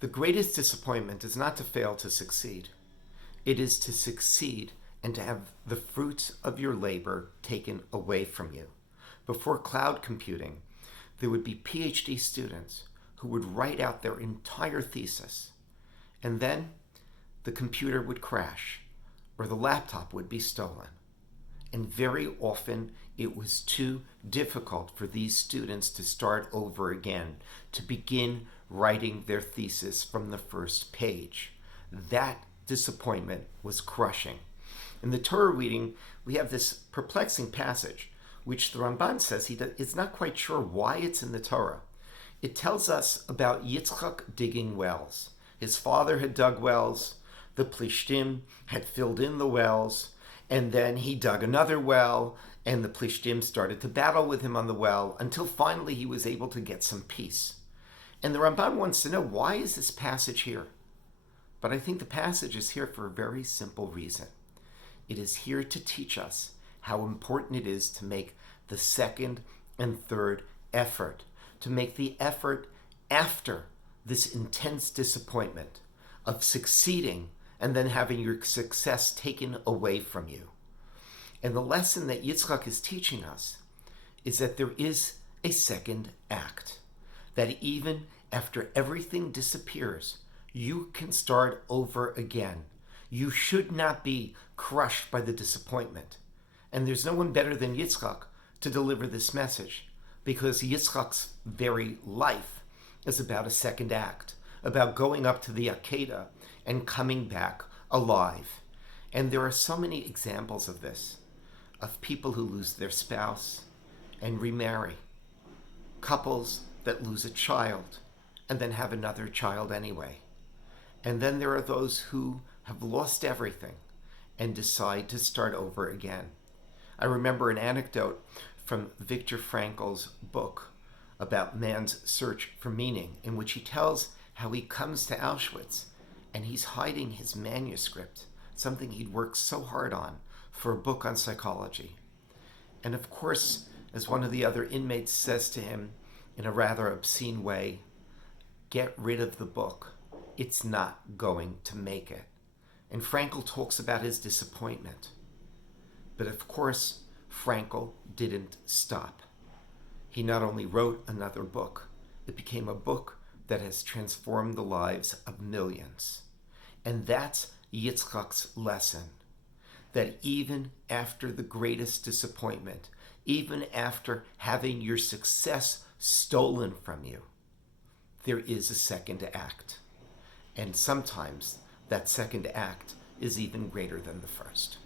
The greatest disappointment is not to fail to succeed. It is to succeed and to have the fruits of your labor taken away from you. Before cloud computing, there would be PhD students who would write out their entire thesis, and then the computer would crash or the laptop would be stolen. And very often it was too difficult for these students to start over again, to begin writing their thesis from the first page. That disappointment was crushing. In the Torah reading, we have this perplexing passage, which the Ramban says he is not quite sure why it's in the Torah. It tells us about Yitzchak digging wells. His father had dug wells, the Plishtim had filled in the wells, and then he dug another well, and the Plishtim started to battle with him on the well until finally he was able to get some peace. And the Ramban wants to know, why is this passage here? But I think the passage is here for a very simple reason. It is here to teach us how important it is to make the second and third effort, to make the effort after this intense disappointment of succeeding and then having your success taken away from you. And the lesson that Yitzchak is teaching us is that there is a second act, that even after everything disappears, you can start over again. You should not be crushed by the disappointment. And there's no one better than Yitzchak to deliver this message, because Yitzchak's very life is about a second act, about going up to the Akedah and coming back alive. And there are so many examples of this, of people who lose their spouse and remarry, couples that lose a child and then have another child anyway. And then there are those who have lost everything and decide to start over again. I remember an anecdote from Viktor Frankl's book about man's search for meaning, in which he tells how he comes to Auschwitz and he's hiding his manuscript, something he'd worked so hard on for a book on psychology. And of course, as one of the other inmates says to him in a rather obscene way, "Get rid of the book. It's not going to make it." And Frankl talks about his disappointment. But of course, Frankl didn't stop. He not only wrote another book, it became a book that has transformed the lives of millions. And that's Yitzchak's lesson, that even after the greatest disappointment, even after having your success stolen from you, there is a second act. And sometimes that second act is even greater than the first.